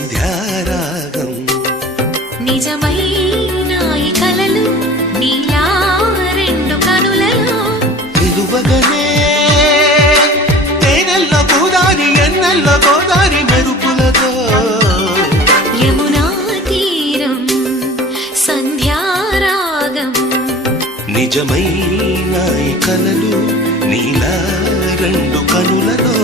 సంధ్యారాగం నిజమైన ఈ కలలు నీలా రెండు కనులలో నిలువగనే తేనెల్లో గోదారి ఎన్నెల్లో గోదారి మెరుపులతో యమునా తీరం సంధ్యారాగం నిజమైన ఈ కలలు నీలా రెండు కనులలో